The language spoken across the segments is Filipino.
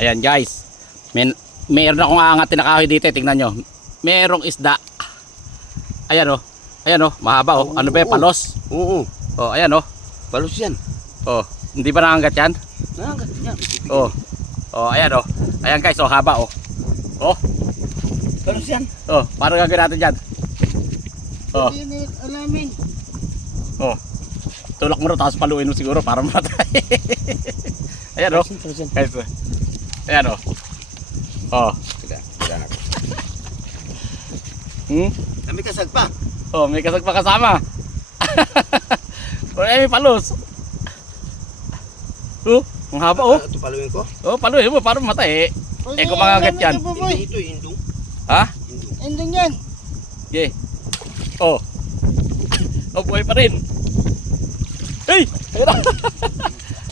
Ayan guys. Meron akong aangatin na kahoy dito. Tingnan nyo. Merong isda. Ayan o. Ayan o. Mahaba o. Ano ba yan? Palos? Oo. O ayan o. Palos yan. O. Hindi ba nangangat yan? Nangangat yan. O. O ayan o. Ayan guys o. Haba o. O. Palos yan. O. Paano gagawin natin dyan? O. Alamin. O. Tulak mo rin tapos paluin mo siguro para matay. Ayan o. Guys o. Ayan o. O. Tira na. Kami kasag pa. Oh, may kasag pa kasama. O, may palos. Oh, ang haba oh. Ito paluin ko. Oh, paluin mo para matay. Eh, kung mangagat yan. Ito indong. Ha? Ending yan. Okay. Oh. Oh, buhay pa rin. Hey! Ayun na.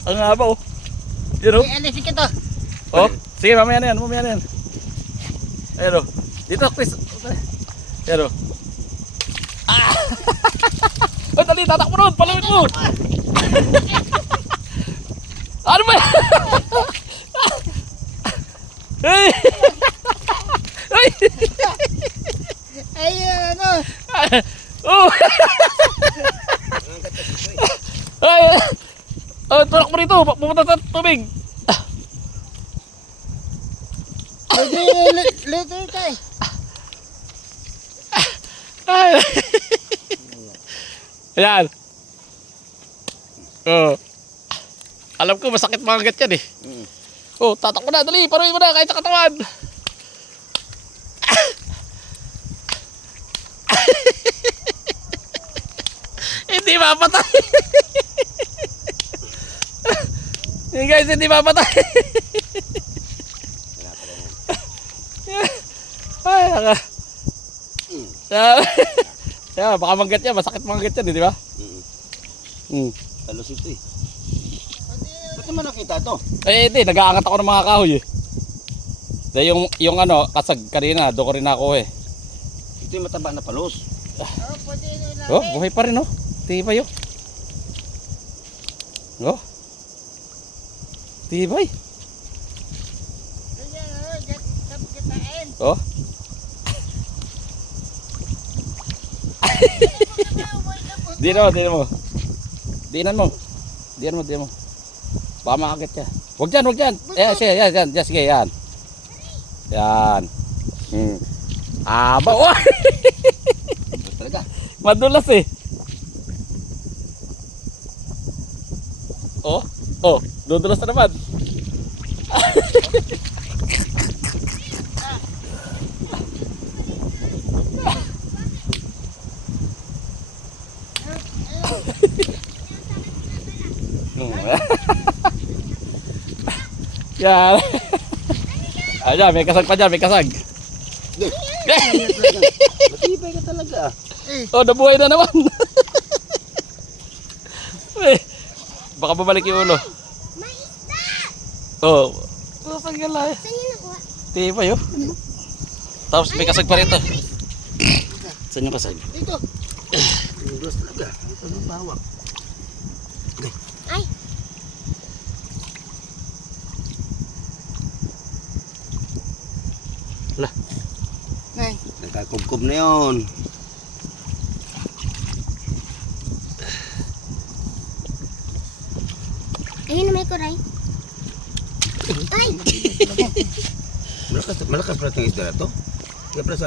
Ang haba oh. Yun oh. Alisin kita. Oh, sige, mamaya na yan. Mamaya na yan. Ayun oh. Dito, Chris. Ayun oh. Ah! Oh, dali, tatakbo nun. Paluin mo. Ano ba yan? Hey! Hey! Ayun ano. Oh! Ay! Oh, tulak mo rito. Pupunta sa tubig. Pwede luto ito eh. Ay! Ayan. Oh. Alam ko masakit mga gat yan eh. Oh, tatakbo na. Dali, paruin mo na kahit sa katawan. Hindi mapatay. Hey guys, hindi mapatay. Ay, naka. Yeah, baka manggat yan, masakit manggat yan, di ba? Palos ito eh. Ba't naman nakita ito? Eh, hindi, nag-aangat ako ng mga kahoy eh. Dahil yung ano, kasag kanina, doon ko rin ako eh. Ito yung mataba na palos. Oh, pwede ilamin. Oh, buhay pa rin oh. Tibay oh. Oh. Tibay. Ganyan oh, kapitain. Oh. Dino mo. Dinan mo. Dinan mo. Baka makagat ka. Huwag dyan. Ayan, sige, yan. Sige, yan. Yan. Aba, oh. Ito talaga. Madulas eh. Oh, dudulas na naman. Yan. Ayan, may kasag pa dyan, may kasag. Matibay ka talaga. Oh, nabuhay na naman. Baka bumalik yung ulo. Oh. Saan yan lang eh? Tiba yun. Tapos may kasag pa rito. Saan yung kasag? Dito. Dos talaga. Ito yung bawak. Ay. Hala. Nay. Nagkakubkob na yun. Ayun na may kuray. Ay! Malakas pala itong isda na to. Kaya pala sa